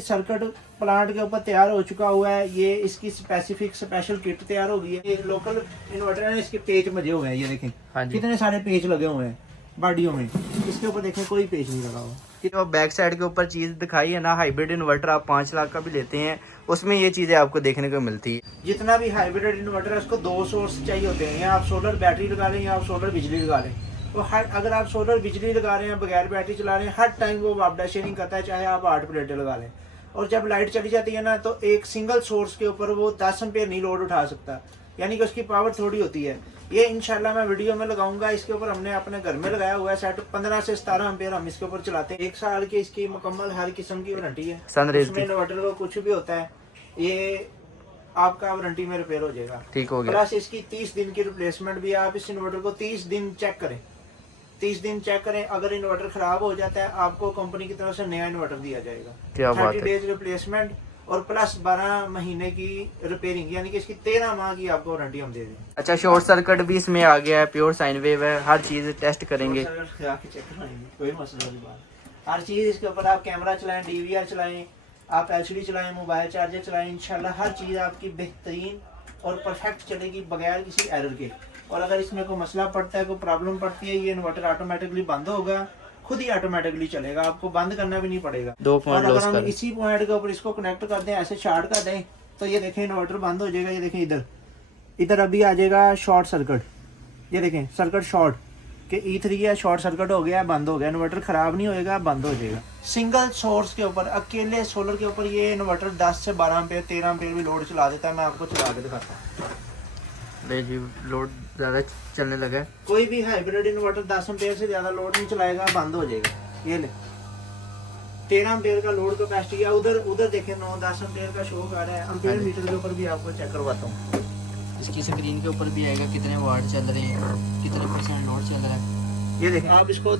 Circuit plant के ऊपर तैयार हो चुका हुआ है। ये इसकी स्पेसिफिक स्पेशल किट तैयार हो गई है। ये लोकल इन्वर्टर है, इसके पेच मजे हुए हैं। ये देखें कितने सारे पेच लगे हुए हैं बॉडियों में। इसके ऊपर देखें कोई पेच नहीं लगा हुआ। तो बैक साइड के ऊपर चीज़ दिखाई है ना, हाइब्रिड इन्वर्टर आप 5 लाख का भी लेते हैं, उसमें ये चीज़ें आपको देखने को मिलती है। जितना भी हाइब्रिड इन्वर्टर है उसको 2 सोर्स चाहिए होते हैं। या आप सोलर बैटरी लगा लें या आप सोलर बिजली लगा लें। तो अगर आप सोलर बिजली लगा रहे हैं, बगैर बैटरी चला रहे हैं, हर टाइम वो वापडा शेयरिंग करता है, चाहे आप 8 प्लेटें लगा लें। और जब लाइट चली जाती है ना, तो एक सिंगल सोर्स के ऊपर वो 10 एम्पीयर नहीं लोड उठा सकता, यानी कि उसकी पावर थोड़ी होती है। ये इंशाल्लाह मैं वीडियो में लगाऊंगा। इसके ऊपर हमने अपने घर में लगाया हुआ है सेट। 15 से 17 एम्पीयर हम इसके ऊपर चलाते हैं। 1 साल की इसकी मुकम्मल हर किस्म की वारंटी है। सनरेज इसमें इन्वर्टर को कुछ भी होता है, ये आपका वारंटी में रिपेयर हो जाएगा। ठीक हो गया। प्लस इसकी 30 दिन की रिप्लेसमेंट भी है। आप इस इन्वर्टर को 30 दिन चेक करें, 30 दिन चेक करें। अगर इन्वर्टर खराब हो जाता है, आपको कंपनी की तरफ से नया इन्वर्टर दिया जाएगा। क्या बात 30 है। डेज रिप्लेसमेंट और प्लस 12 महीने की रिपेयरिंग, यानी कि इसकी 13 माह की आपको वारंटी हम दे देंगे। अच्छा, शॉर्ट सर्किट भी इसमें आ गया है, प्योर साइन वेव है, हर चीज़ टेस्ट करेंगे। चेक करवाएंगे, कोई मसला वाली बात। हर चीज़ इसके ऊपर आप कैमरा चलाएं, DVR चलाएं, आप LCD चलाएं, मोबाइल चार्जर चलाएं, इंशाल्लाह हर चीज़ आपकी बेहतरीन और परफेक्ट चलेगी बगैर किसी एरर के। और अगर इसमें कोई मसला पड़ता है, कोई प्रॉब्लम पड़ती है, ये इन्वर्टर ऑटोमेटिकली बंद होगा, खुद ही ऑटोमेटिकली चलेगा, आपको बंद करना भी नहीं पड़ेगा। 2 पॉइंट और अगर लॉस हम कर। इसी पॉइंट के ऊपर इसको कनेक्ट कर दें, ऐसे शॉर्ट कर दें, तो ये देखें इन्वर्टर बंद हो जाएगा। ये देखें इधर अभी आ जाएगा शॉर्ट सर्किट। ये देखें सर्किट शॉर्ट कि E3 है, शॉर्ट सर्किट हो गया, बंद हो गया। इन्वर्टर खराब नहीं होएगा, बंद हो जाएगा। सिंगल सोर्स के ऊपर, अकेले सोलर के ऊपर ये इन्वर्टर 10 से 12 एम्पीयर 13 एम्पीयर भी लोड चला देता है। मैं आपको चला के दिखाता हूँ। ले जी, लोड ज़्यादा चलने लगा है। कोई भी हाइब्रिड इन्वर्टर 10 एम्पीयर से ज़्यादा लोड नहीं चलाएगा, बंद हो जाएगा। ये ले 13 एम्पीयर का लोड कैपेसिटी है। उधर देखें 9-10 एम्पीयर का शो कर रहा है। एम्पीयर मीटर के ऊपर भी आपको चेक करवाता हूँ। इसकी स्क्रीन के ऊपर भी आएगा कितने वाट चल रहे हैं, कितने % लोड चल रहा है। ये देखें, आप इसको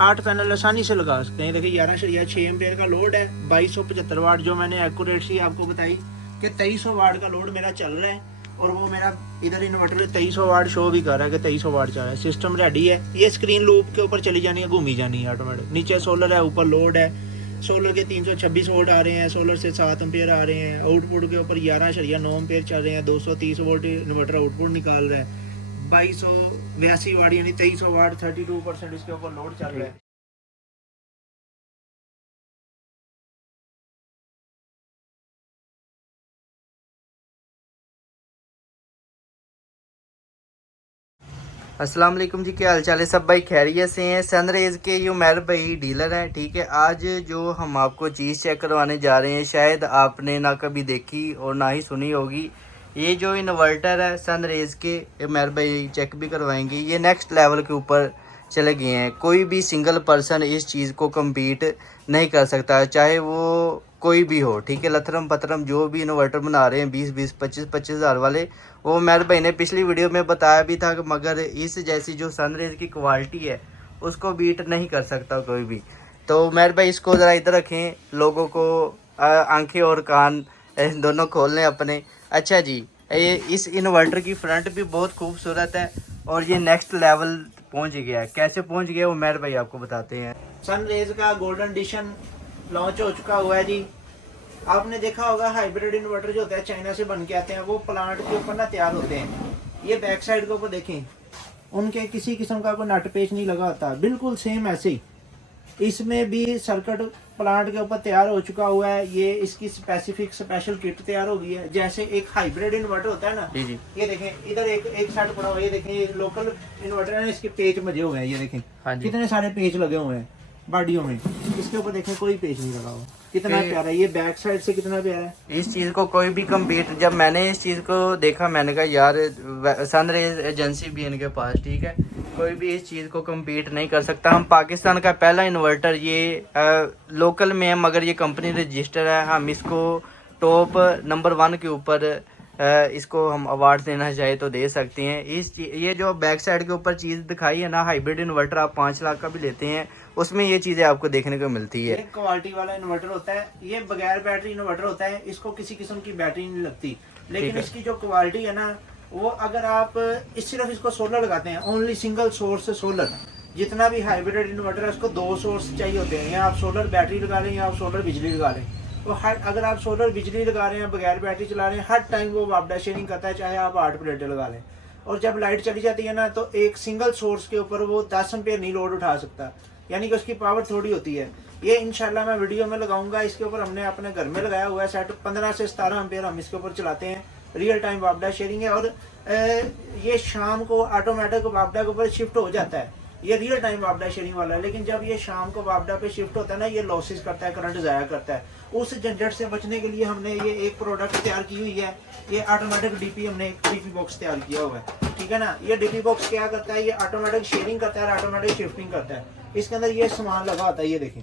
8 पैनल आसानी से लगा सकते हैं। देखिए 11.6 एम्पीयर का लोड है, 2275 वाट, जो मैंने एक्यूरेटली आपको बताई कि 2300 वाट का लोड मेरा चल रहा है। और वो मेरा इधर इन्वर्टर 2300 वाट शो भी कर रहा है कि 2300 वाट चल रहा है। सिस्टम रेडी है। ये स्क्रीन लूप के ऊपर चली जानी है, घूमी जानी है ऑटोमेटिक। नीचे सोलर है, ऊपर लोड है। सोलर के 326 वोल्ट आ रहे हैं, सोलर से 7 एम्पीयर आ रहे हैं। आउटपुट के ऊपर 11.9 एम्पीयर चल रहे हैं। 230 वोल्ट इन्वर्टर आउटपुट निकाल रहा है। 2282 वाट यानी 2300 वाट, 32% इसके ऊपर लोड चल रहा है। अस्सलाम वालेकुम जी, क्या हाल चाल है सब भाई, खैरियत से हैं। सनरेज के ये उमर भाई डीलर हैं, ठीक है। आज जो हम आपको चीज़ चेक करवाने जा रहे हैं, शायद आपने ना कभी देखी और ना ही सुनी होगी। ये जो इन्वर्टर है सनरेज के, उमर भाई चेक भी करवाएंगे। ये नेक्स्ट लेवल के ऊपर चले गए हैं। कोई भी सिंगल पर्सन इस चीज़ को कम्पीट नहीं कर सकता, चाहे वो कोई भी हो, ठीक है। लथरम पथरम जो भी इन्वर्टर बना रहे हैं 20-20, 25-25 हज़ार वाले, वो मेरे भाई ने पिछली वीडियो में बताया भी था कि मगर इस जैसी जो सनरेज की क्वालिटी है उसको बीट नहीं कर सकता कोई भी। तो मेरे भाई इसको ज़रा इधर रखें, लोगों को आंखें और कान दोनों खोल लें अपने। अच्छा जी, ये इस इन्वर्टर की फ्रंट भी बहुत खूबसूरत है और ये नेक्स्ट लेवल पहुंच गया है। कैसे पहुंच गया वो मेरे भाई आपको बताते हैं। सनरेज का गोल्डन एडिशन लॉन्च हो चुका हुआ है जी। आपने देखा होगा हाइब्रिड इन्वर्टर जो होता है चाइना से बन के आते हैं, वो प्लांट के ऊपर ना तैयार होते हैं। ये बैक साइड के ऊपर देखें, उनके किसी किस्म का कोई नट पेच नहीं लगा होता, बिल्कुल सेम ऐसे ही इसमें भी सर्किट प्लांट के ऊपर तैयार हो चुका हुआ है। ये इसकी स्पेसिफिक स्पेशल किट तैयार हो गई है। जैसे एक हाइब्रिड इन्वर्टर होता है ना, जी जी, ये देखें इधर एक सेट पड़ा हुआ है। ये देखें, ये लोकल इन्वर्टर है, इसके पेच मजे हुए हैं। ये देखें हाँ जी, कितने सारे पेच लगे हुए हैं बॉडियों में। इसके ऊपर देखें कोई पेच नहीं लगा हुआ। कितना प्यारा है, ये बैक साइड से कितना प्यारा है। इस चीज़ को कोई भी कम्पीट, जब मैंने इस चीज़ को देखा मैंने कहा यार सनरेज एजेंसी भी इनके पास, ठीक है, कोई भी इस चीज़ को कम्पीट नहीं कर सकता। हम पाकिस्तान का पहला इन्वर्टर ये लोकल में है, मगर ये कंपनी रजिस्टर है। हम इसको टॉप नंबर 1 के ऊपर इसको हम अवार्ड देना चाहे तो दे सकते हैं। ये जो बैक साइड के ऊपर चीज़ दिखाई है ना, हाइब्रिड इन्वर्टर आप 5 लाख का भी लेते हैं, उसमें ये चीज़ें आपको देखने को मिलती है। ये क्वालिटी वाला इन्वर्टर होता है। ये बगैर बैटरी इन्वर्टर होता है, इसको किसी किस्म की बैटरी नहीं लगती। लेकिन इसकी जो क्वालिटी है ना, वो अगर आप सिर्फ इसको सोलर लगाते हैं, ओनली सिंगल सोर्स सोलर, जितना भी हाइब्रिड इन्वर्टर है उसको 2 सोर्स चाहिए होते हैं। या आप सोलर बैटरी लगा लें या आप सोलर बिजली लगा लें। वो हर, अगर आप सोलर बिजली लगा रहे हैं बगैर बैटरी चला रहे हैं, हर टाइम वो वापडा शेयरिंग करता है, चाहे आप 8 प्लेटें लगा लें। और जब लाइट चली जाती है ना, तो एक सिंगल सोर्स के ऊपर वो 10 एम्पेयर नहीं लोड उठा सकता, यानी कि उसकी पावर थोड़ी होती है। ये इंशाल्लाह मैं वीडियो में लगाऊंगा। इसके ऊपर हमने अपने घर में लगाया हुआ है सेट, 15 से 17 एम्पेयर हम इसके ऊपर चलाते हैं। रियल टाइम वापडा शेयरिंग है, और ये शाम को ऑटोमेटिक वापडा के ऊपर शिफ्ट हो जाता है। ये रियल टाइम वापडा शेयरिंग वाला है, लेकिन जब ये शाम को वापडा पे शिफ्ट होता है ना, ये लॉसेस करता है, करंट ज़ाया करता है। उस झंझट से बचने के लिए हमने ये एक प्रोडक्ट तैयार की हुई है। ये ऑटोमेटिक डीपी, हमने एक डीपी बॉक्स तैयार किया हुआ है, ठीक है ना। ये डीपी बॉक्स क्या करता है, ये ऑटोमेटिक शेयरिंग करता है, ऑटोमेटिक शिफ्टिंग करता है। इसके अंदर ये सामान लगा होता है, ये देखें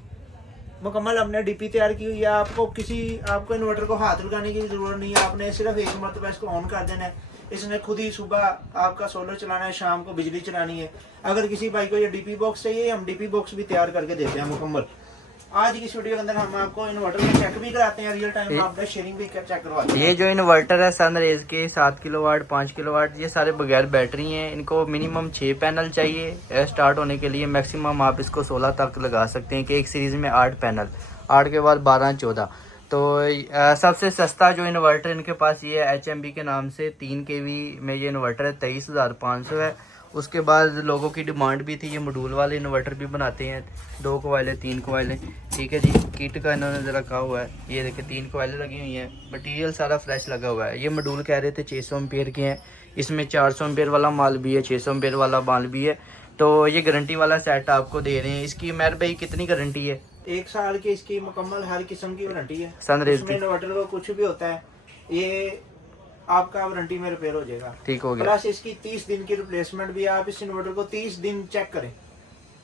मुकम्मल हमने डीपी तैयार की हुई है। आपको इन्वर्टर को हाथ लगाने की जरूरत नहीं है, आपने सिर्फ एक मरतबा इसको ऑन कर देना है। इसने खुद ही सुबह आपका सोलर चलाना है, शाम को बिजली चलानी है। अगर किसी भाई को ये डीपी बॉक्स चाहिए, हम डीपी बॉक्स भी तैयार करके देते हैं मुकम्मल। आज की इस वीडियो के अंदर हम आपको इन्वर्टर में चेक भी कराते हैं, रियल टाइम आप शेयरिंग भी चेक करवाते हैं। ये जो इन्वर्टर है सनरेज के 7 किलोवाट 5 किलोवाट, ये सारे बगैर बैटरी हैं। इनको मिनिमम 6 पैनल चाहिए स्टार्ट होने के लिए। मैक्सिमम आप इसको 16 तक लगा सकते हैं कि एक सीरीज़ में 8 पैनल, 8 के बाद 12 14। तो सबसे सस्ता जो इन्वर्टर इनके पास ये है HMB के नाम से, 3 kV में ये इन्वर्टर है, 23,500 है। उसके बाद लोगों की डिमांड भी थी, ये मॉड्यूल वाले इन्वर्टर भी बनाते हैं, 2 कोयले 3 कोयले, ठीक है जी। किट का इन्होंने ज़रा कहा हुआ है, ये देखिए 3 कोयले लगी हुई हैं, मटीरियल सारा फ्रेश लगा हुआ है। ये मॉड्यूल कह रहे थे 600 एम्पेयर के हैं, इसमें 400 एम्पेयर वाला माल भी है, 600 एम्पेयर वाला माल भी है। तो ये गारंटी वाला सेट आपको दे रहे हैं। इसकी मेहर भाई कितनी गारंटी है? 1 साल की इसकी मुकम्मल हर किस्म की वारंटी है। सनरेज इसमें इन्वर्टर को कुछ भी होता है, ये आपका वारंटी में रिपेयर हो जाएगा, ठीक हो गया। प्लस इसकी 30 दिन की रिप्लेसमेंट भी है। आप इस इन्वर्टर को 30 दिन चेक करें,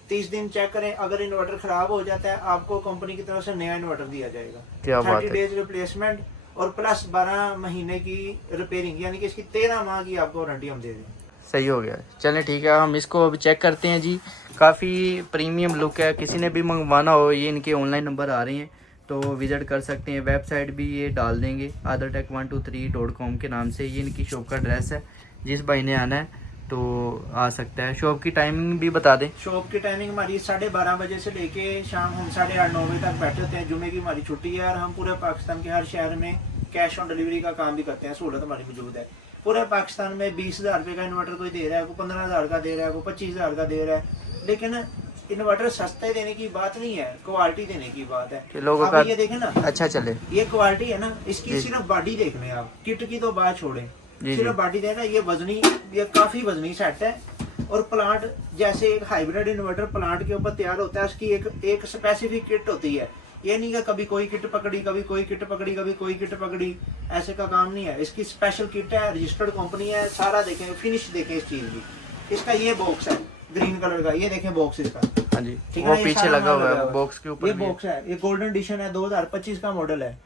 30 दिन चेक करें। अगर इन्वर्टर खराब हो जाता है, आपको कंपनी की तरफ से नया इन्वर्टर दिया जाएगा। क्या बात 30 है। डेज रिप्लेसमेंट और प्लस 12 महीने की रिपेयरिंग, यानी कि इसकी 13 माह की आपको वारंटी हम दे दें। सही हो गया। चलें ठीक है, हम इसको अब चेक करते हैं जी। काफ़ी प्रीमियम लुक है, किसी ने भी मंगवाना हो, ये इनके ऑनलाइन नंबर आ रहे हैं तो विज़िट कर सकते हैं। वेबसाइट भी ये डाल देंगे aadhartech123.com के नाम से। ये इनकी शॉप का एड्रेस है, जिस भाई ने आना है तो आ सकता है। शॉप की टाइमिंग भी बता दें। शॉप की टाइमिंग हमारी 12:30 बजे से लेके शाम हम 8:30-9 बजे तक बैठे होते हैं। जुमे की हमारी छुट्टी है, और हम पूरे पाकिस्तान के हर शहर में कैश ऑन डिलीवरी का काम भी करते हैं, सहूलत हमारी मौजूद है। पूरे पाकिस्तान में 20,000 रुपये का इन्वर्टर कोई दे रहा है, कोई 15,000 का दे रहा है, कोई 25,000 का दे रहा है। लेकिन इन्वर्टर सस्ते देने की बात नहीं है, क्वालिटी देने की बात है। लोगों का ये देखें ना, अच्छा चले, ये क्वालिटी है ना इसकी, सिर्फ बॉडी देख लें आप, किट की तो बात छोड़ें, सिर्फ बॉडी देखना। ये वजनी, ये काफी वजनी सेट है। और प्लांट जैसे एक हाइब्रिड इन्वर्टर प्लांट के ऊपर तैयार होता है, उसकी एक स्पेसिफिक किट होती है। ये नहीं कि कभी कोई किट पकड़ी, कभी कोई किट पकड़ी, कभी कोई किट पकड़ी, ऐसे का काम नहीं है। इसकी स्पेशल किट है, रजिस्टर्ड कंपनी है, सारा देखें, फिनिश देखें इस चीज की। इसका ये बॉक्स है ग्रीन कलर का, ये देखें बॉक्स इसका, हाँ जी, ठीक वो है। पीछे लगा हुआ है बॉक्स के ऊपर। ये बॉक्स है, ये गोल्डन एडिशन है, 2025 का मॉडल है।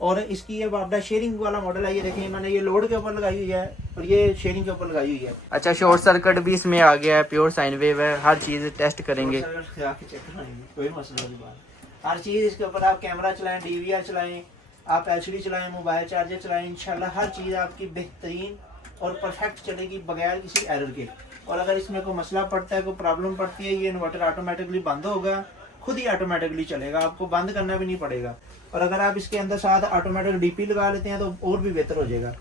और इसकी ये वापडा शेयरिंग वाला मॉडल है। ये देखें, मैंने ये लोड के ऊपर लगाई हुई है और ये शेयरिंग के ऊपर लगाई हुई है। अच्छा, शॉर्ट सर्किट भी इसमें आ गया है, प्योर साइन वेव है, हर चीज़ टेस्ट करेंगे। कोई मसला नहीं बात। हर चीज़ इसके ऊपर, आप कैमरा चलाएं, DVR चलाएं, आप LCD चलाएं, मोबाइल चार्जर चलाएं, इंशाल्लाह हर चीज़ आपकी बेहतरीन और परफेक्ट चलेगी बगैर किसी एरर के। और अगर इसमें कोई मसला पड़ता है, कोई प्रॉब्लम पड़ती है, ये इन्वर्टर ऑटोमेटिकली बंद होगा, खुद ही ऑटोमेटिकली चलेगा, आपको बंद करना भी नहीं पड़ेगा। और अगर आप इसके अंदर साथ ऑटोमेटिक DP लगा लेते हैं तो और भी बेहतर हो जाएगा।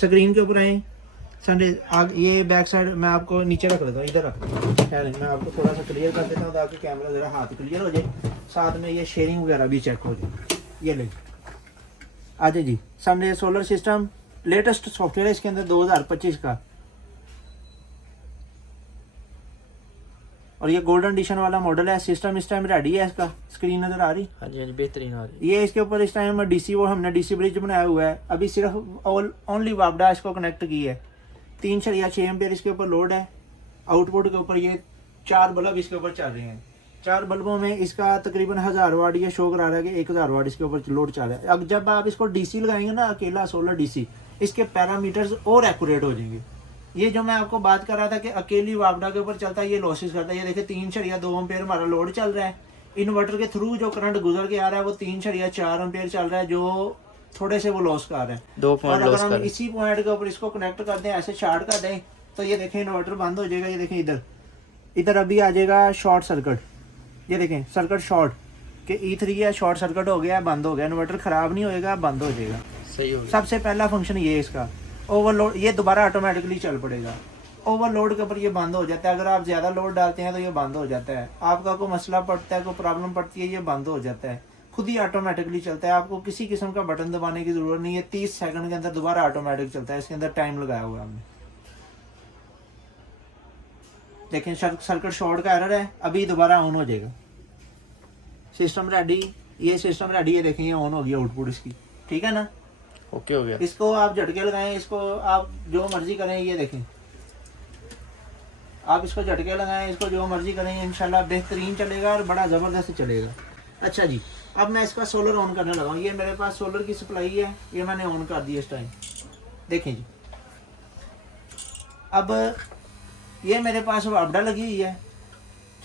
स्क्रीन के ऊपर आए संडे, ये बैक साइड मैं आपको नीचे रख देता हूँ, इधर रख देता हूँ, मैं आपको थोड़ा सा क्लियर कर देता हूँ ताकि कैमरा ज़रा हाथ क्लियर हो जाए, साथ में ये शेयरिंग वगैरह भी चेक हो जाए। ये ले आ जाए जी, Sunday solar system latest software है इसके अंदर 2025 का। और ये गोल्डन एडिशन वाला मॉडल है। सिस्टम इस टाइम रेडी है, इसका स्क्रीन नजर आ रही? हाँ जी, हाँ जी, बेहतरीन आ रही। ये इसके ऊपर इस टाइम DC, वो हमने DC ब्रिज बनाया हुआ है। अभी सिर्फ ओनली वापडा इसको कनेक्ट की है। 3.6 एम्पेयर इसके ऊपर लोड है। आउटपुट के ऊपर ये 4 बल्ब इसके ऊपर चल रहे हैं। 4 बल्बों में इसका तकरीबन 1000 वाट ये शो करा रहा है कि 1000 वाट इसके ऊपर लोड चल रहा है। अब जब आप इसको DC लगाएंगे ना, अकेला सोलर DC, इसके पैरामीटर्स और एक्यूरेट हो जाएंगे। ये जो मैं आपको बात कर रहा था कि अकेली वापडा के ऊपर चलता है, ये लॉसेस करता है। ये देखिए 3.2 एम्पेयर हमारा लोड चल रहा है। इन्वर्टर के थ्रू जो करंट गुजर के आ रहा है वो 3.4 एम्पेयर चल रहा है, जो थोड़े से वो लॉस कर रहा है। 2 और पॉइंट अगर लॉस हम कर। इसी पॉइंट के ऊपर इसको कनेक्ट कर दें, ऐसे शार्ट कर दें, तो ये देखें इन्वर्टर बंद हो जाएगा। ये देखें इधर अभी आ जाएगा शॉर्ट सर्किट, ये देखें सर्किट शॉर्ट, कि E3 है शॉर्ट सर्किट हो गया, बंद हो गया, इन्वर्टर ख़राब नहीं होएगा, बंद हो जाएगा। सही हो गया। सबसे पहला फंक्शन ये है इसका। ओवरलोड ये दोबारा ऑटोमेटिकली चल पड़ेगा। ओवरलोड के ऊपर ये बंद हो जाता है, अगर आप ज़्यादा लोड डालते हैं तो ये बंद हो जाता है। आपका कोई मसला पड़ता है, कोई प्रॉब्लम पड़ती है, ये बंद हो जाता है, खुद ही ऑटोमेटिकली चलता है। आपको किसी किस्म का बटन दबाने की ज़रूरत नहीं है। 30 सेकंड के अंदर दोबारा ऑटोमेटिक चलता है। इसके अंदर टाइम लगाया हुआ है हमने। देखें सर्किट शॉर्ट का एरर है, अभी दोबारा ऑन हो जाएगा। सिस्टम रेडी, ये सिस्टम रेडी है। देखें ये ऑन हो गया आउटपुट इसकी, ठीक है ना। ओके हो गया। इसको आप झटके लगाएं, इसको आप जो मर्जी करें। ये देखें आप इसको झटके लगाएं, इसको जो मर्जी करें, इंशाल्लाह बेहतरीन चलेगा और बड़ा ज़बरदस्त चलेगा। अच्छा जी, अब मैं इसका सोलर ऑन करने लगा हूँ। ये मेरे पास सोलर की सप्लाई है, ये मैंने ऑन कर दी इस टाइम। देखें जी, अब ये मेरे पास वापडा लगी हुई है,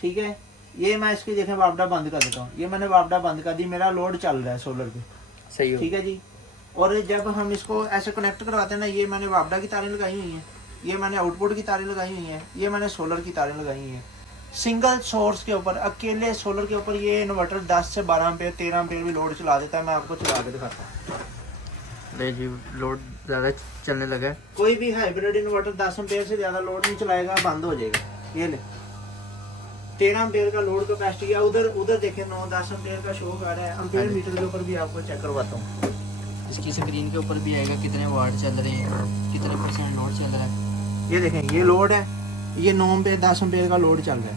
ठीक है। ये मैं इसकी देखें वापडा बंद कर देता हूँ। ये मैंने वापडा बंद कर दी, मेरा लोड चल रहा है सोलर पे, सही हो। ठीक है जी। और जब हम इसको ऐसे कनेक्ट करवाते हैं ना, ये मैंने वापडा की तारें लगाई हुई हैं, ये मैंने आउटपुट की तारें लगाई हुई हैं, ये मैंने सोलर की तारें लगाई हुई हैं। सिंगल सोर्स के ऊपर, अकेले सोलर के ऊपर ये इन्वर्टर 10 से 12 एम्पेयर 13 एम्पेयर भी लोड चला देता है। मैं आपको चला के दिखाता हूँ। ले जी, लोड ज़्यादा चलने लगा है। कोई भी हाइब्रिड इन्वर्टर 10 एम्पेयर से ज़्यादा लोड नहीं चलाएगा, बंद हो जाएगा। ये ले 13 एम्पेयर का लोड कैपेसिटी है। उधर देखें 9-10 एम्पेयर का शो कर रहा है। एम्पेयर मीटर के ऊपर भी आपको चेक करवाता हूँ। इसकी स्क्रीन के ऊपर भी आएगा कितने वाट चल रहे हैं, कितने % लोड चल रहा है। ये देखें ये लोड है, ये 9 एम्पेयर 10 एम्पेयर का लोड चल रहा है।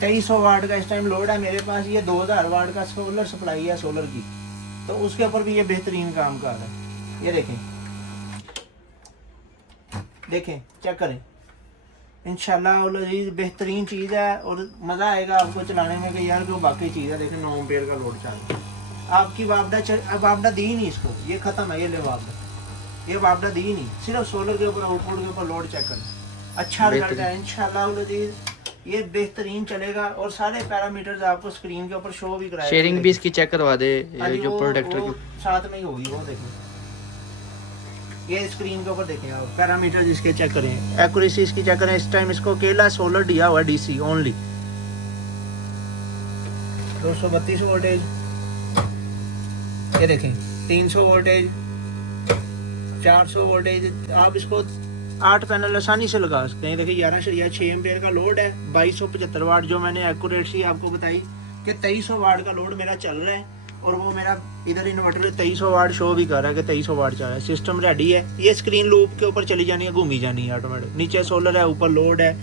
2300 वाट का इस टाइम लोड है मेरे पास। ये 2000 वाट का सोलर सप्लाई है सोलर की, तो उसके ऊपर भी ये बेहतरीन काम कर रहा है। ये देखें चेक करें। इंशाल्लाह बेहतरीन चीज़ है और मज़ा आएगा आपको चलाने में कि यार जो बाकी चीज़ है। देखें 9 एम्पेयर का लोड चल रहा है। आपकी वापडा दी नहीं इसको, ये ख़त्म है। ये ले वापडा, ये वापडा दी नहीं, सिर्फ सोलर के ऊपर आउटपुट के ऊपर लोड चेक करें। अच्छा रिजल्ट है इंशाल्लाह। ये बेहतरीन चलेगा और सारे पैरामीटर्स आपको स्क्रीन के ऊपर शो भी कराएगा। शेयरिंग भी इसकी चेक करवा दे, ये जो प्रोडक्टर वो की साथ में ही होगी। वो देखें ये स्क्रीन के ऊपर देखें आप, पैरामीटर्स इसके चेक करें, एक्यूरेसी इसकी चेक करें। इस टाइम इसको अकेला सोलर दिया हुआ डीसी ओनली। 232 वोल्टेज, ये देखें 300 वोल्टेज, 400 वोल्टेज। आप इसको 8 पैनल आसानी से लगा सकते हैं। देखिए 11.6 एम्पेयर का लोड है, 2275 वाट जो मैंने एक्यूरेसी आपको बताई कि 2300 वाट का लोड मेरा चल रहा है। और वो मेरा इधर इन्वर्टर 2300 वाट शो भी कर रहा है कि 2300 वाट चल रहा है। सिस्टम रेडी है। ये स्क्रीन लूप के ऊपर चली जानी है, घूमी जानी है ऑटोमेटिक। नीचे सोलर है, ऊपर लोड है।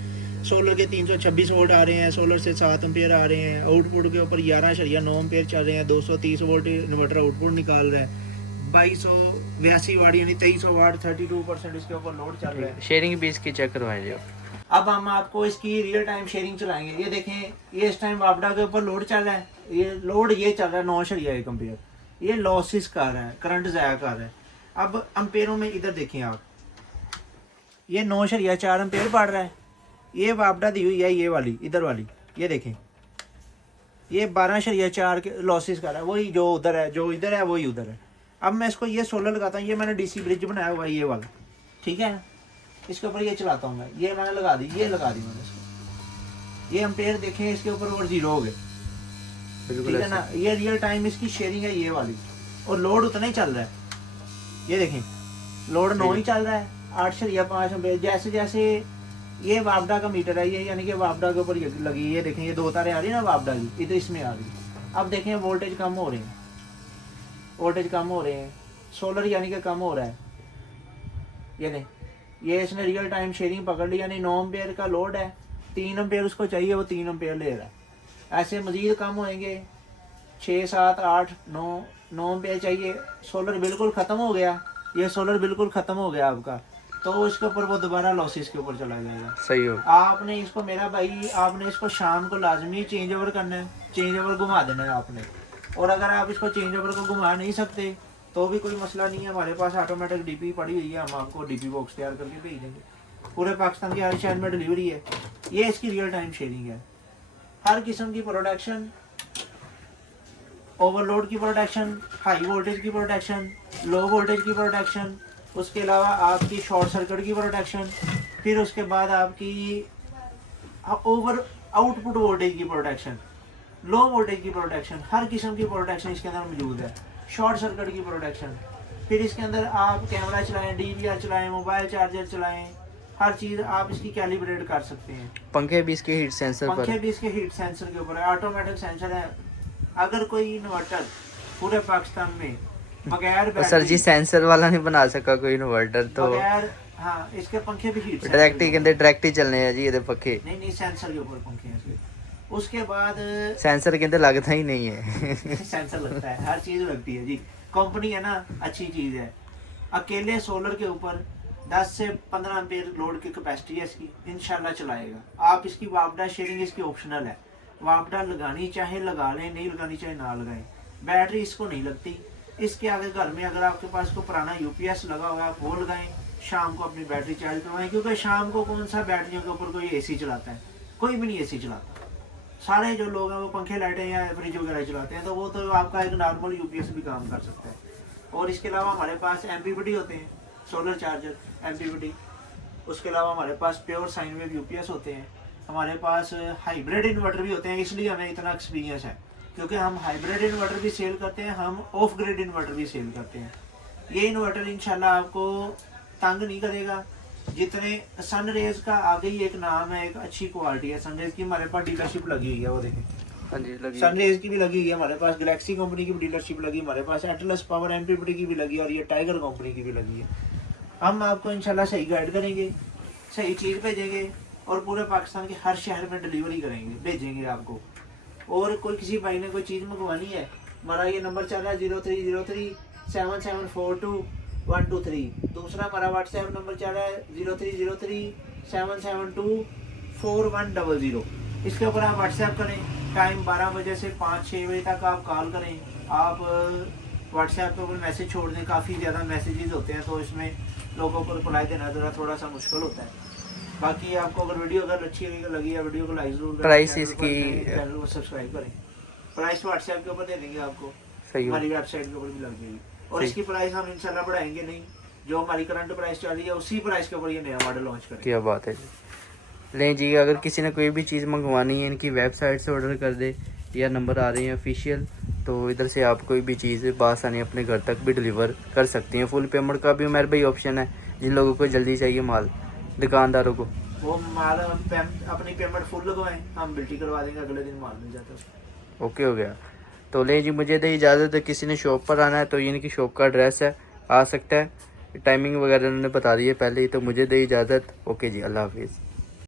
सोलर के 326 वोल्ट आ रहे हैं, सोलर से 7 एम्पेयर आ रहे हैं। आउटपुट के ऊपर 11.9 एम्पेयर चल रहे हैं। 230 वोल्ट इन्वर्टर आउटपुट निकाल रहा है। 2282 वाट यानी 2300 वाट, 32% इसके ऊपर लोड चल रहा है। शेयरिंग भी इसकी चेक करवाएंगे। अब हम आपको इसकी रियल टाइम शेयरिंग चलाएंगे। ये देखें ये इस टाइम वापडा के ऊपर लोड चल रहा है। ये लोड ये चल रहा है 9.1 एम्पेयर। ये लॉसेस कर रहा है, करंट ज़ाया कर रहा है। अब एम्पेयरों में इधर देखें आप, ये 9.4 एम्पेयर पड़ रहा है। ये वापडा दी हुई है, ये वाली इधर वाली, ये देखें ये 12.4 के लॉसेस कर रहा है। वही जो उधर है, जो इधर है वही उधर है। अब मैं इसको ये सोलर लगाता हूँ। ये मैंने डीसी ब्रिज बनाया हुआ है ये वाला, ठीक है। इसके ऊपर ये चलाता हूँ मैं, ये मैंने लगा दी, ये लगा दी मैंने इसको। ये एम्पेयर देखें इसके ऊपर और 0 हो गए, ठीक है ना। ये रियल टाइम इसकी शेयरिंग है ये वाली। और लोड उतना ही चल रहा है। ये देखें लोड 9 ही चल रहा है, 8.5 एम्पेयर। जैसे जैसे ये वापडा का मीटर है, ये यानी कि वापडा के ऊपर लगी। ये देखें ये 2 तारें आ रही है ना वापडा की, इधर इसमें आ रही। अब देखें वोल्टेज कम हो रहे हैं, वोल्टेज कम हो रहे हैं। सोलर यानी कि कम हो रहा है। ये नहीं, ये इसने रियल टाइम शेयरिंग पकड़ ली। यानी 9 एम्पेयर का लोड है, 3 एम्पेयर उसको चाहिए, वो 3 एम्पेयर ले रहा है। ऐसे मज़ीद कम होएंगे, 6, 7, 8, 9 एम्पेयर चाहिए। सोलर बिल्कुल ख़त्म हो गया, ये सोलर बिल्कुल ख़त्म हो गया आपका, तो इसके ऊपर वो दोबारा लॉसेस के ऊपर चला जाएगा। सही हो। आपने इसको, मेरा भाई, आपने इसको शाम को लाजमी चेंज ओवर करना है, चेंज ओवर घुमा देना है आपने। और अगर आप इसको चेंज ओवर को घुमा नहीं सकते तो भी कोई मसला नहीं है, हमारे पास ऑटोमेटिक डीपी पड़ी हुई है। हम आपको डीपी बॉक्स तैयार करके भेज देंगे। पूरे पाकिस्तान के हर शहर में डिलीवरी है। ये इसकी रियल टाइम शेयरिंग है। हर किस्म की प्रोटेक्शन, ओवरलोड की प्रोटेक्शन, हाई वोल्टेज की प्रोटेक्शन, लो वोल्टेज की प्रोटेक्शन, उसके अलावा आपकी शॉर्ट सर्किट की प्रोटेक्शन, फिर उसके बाद आपकी ओवर आउटपुट वोल्टेज की प्रोटेक्शन। लो वोल्टेज की प्रोटेक्शन, हर किस्म की प्रोटेक्शन इसके अंदर मौजूद है। शॉर्ट सर्किट की प्रोटेक्शन, फिर इसके अंदर आप कैमरा चलाएं, DVR चलाएं, मोबाइल चार्जर चलाएं, हर चीज़ आप इसकी कैलिब्रेट कर सकते हैं। पंखे भी इसके हीट सेंसर पर पंखे भी इसके हीट सेंसर के ऊपर है, ऑटोमेटिक सेंसर है। अगर कोई इन्वर्टर पूरे पाकिस्तान में बगैर और सर जी बैटरी, सेंसर वाला नहीं बना सका कोई इन्वर्टर तो बगैर, हाँ इसके पंखे भी हीट डायरेक्ट ही कहते डायरेक्ट ही चलने हैं जी ये पखे। नहीं नहीं, सेंसर के ऊपर पंखे हैं इसके। उसके बाद सेंसर कहते लगता ही नहीं है सेंसर लगता है, हर चीज लगती है जी। कंपनी है ना, अच्छी चीज है। अकेले सोलर के ऊपर 10 से 15 एम्पीयर लोड की कैपेसिटी है इसकी, इंशाल्लाह चलाएगा। आप इसकी वापडा शेयरिंग इसकी ऑप्शनल है, वापडा लगानी चाहे लगा लें, नहीं लगानी चाहे ना लगाएं। बैटरी इसको नहीं लगती। इसके आगे घर में अगर आपके पास कोई पुराना UPS लगा हुआ है, आप वो लगाएं, शाम को अपनी बैटरी चार्ज करवाएं। क्योंकि शाम को कौन सा बैटरियों के ऊपर कोई AC चलाता है? कोई भी नहीं AC चलाता। सारे जो लोग हैं वो पंखे लाइटें या फ्रिज वगैरह चलाते हैं, तो वो तो आपका एक नॉर्मल UPS भी काम कर सकता है। और इसके अलावा हमारे पास MPPT होते हैं, सोलर चार्जर MPPT। उसके अलावा हमारे पास प्योर साइन वेव UPS होते हैं। हमारे पास हाइब्रिड इन्वर्टर भी होते हैं, इसलिए हमें इतना एक्सपीरियंस है, क्योंकि हम हाइब्रिड इन्वर्टर भी सेल करते हैं, हम ऑफ ग्रिड इन्वर्टर भी सेल करते हैं। ये इन्वर्टर इंशाल्लाह आपको तंग नहीं करेगा। जितने सनरेज का आगे ही एक नाम है, एक अच्छी क्वालिटी है सनरेज की। हमारे पास डीलरशिप लगी हुई है, वो देखें, हाँ जी लगी। सनरेज की भी लगी हुई है हमारे पास, गैलेक्सी कंपनी की भी डीलरशिप लगी, हमारे पास एटलस पावर MPPT की भी लगी है, और ये टाइगर कंपनी की भी लगी है। हम आपको इंशाल्लाह सही गाइड करेंगे, सही चीज़ भेजेंगे, और पूरे पाकिस्तान के हर शहर में डिलीवरी करेंगे, भेजेंगे आपको। और कोई किसी भाई ने कोई चीज़ मंगवानी है, हमारा ये नंबर चल रहा है 0303 7742 123। दूसरा हमारा व्हाट्सएप नंबर चल रहा है 0303 772 4100। इसके ऊपर आप व्हाट्सएप करें। टाइम 12 बजे से 5-6 बजे तक आप कॉल करें। आप व्हाट्सएप पे ऊपर मैसेज छोड़ दें। काफ़ी ज़्यादा मैसेजेस होते हैं, तो इसमें लोगों को रिप्लाई देना थोड़ा सा मुश्किल होता है। बाकी आपको अगर वीडियो अगर अच्छी लगी है, वीडियो को लाइक जरूर करें, प्राइस चैनल इसकी चैनल को सब्सक्राइब करें। प्राइस व्हाट्सएप के ऊपर दे देंगे आपको, सही हो हमारी वेबसाइट के ऊपर भी लग जाएगी। और सही। इसकी प्राइस हम इंशाल्लाह बढ़ाएंगे नहीं, जो हमारी करंट प्राइस चल रही है उसी प्राइस के ऊपर ये नया मॉडल लॉन्च करेंगे। क्या बात है जी। लें जी, अगर किसी ने कोई भी चीज़ मंगवानी है इनकी वेबसाइट से ऑर्डर कर दे, या नंबर आ रहे हैं ऑफिशियल, तो इधर से आप कोई भी चीज़ बासानी अपने घर तक भी डिलीवर कर सकती हैं। फुल पेमेंट का भी उमर भाई ऑप्शन है, जिन लोगों को जल्दी चाहिए माल, दुकानदारों को। वो माल अपनी पेमेंट फुल लगवाएं, हम बिल्टी करवा देंगे, अगले दिन माल मिल जाता है। ओके हो गया। तो ले जी, मुझे दे इजाज़त है। किसी ने शॉप पर आना है तो ये इनकी शॉप का एड्रेस है, आ सकता है। टाइमिंग वगैरह उन्होंने बता दी है पहले ही, तो मुझे दे इजाज़त। ओके जी, अल्लाह हाफिज़।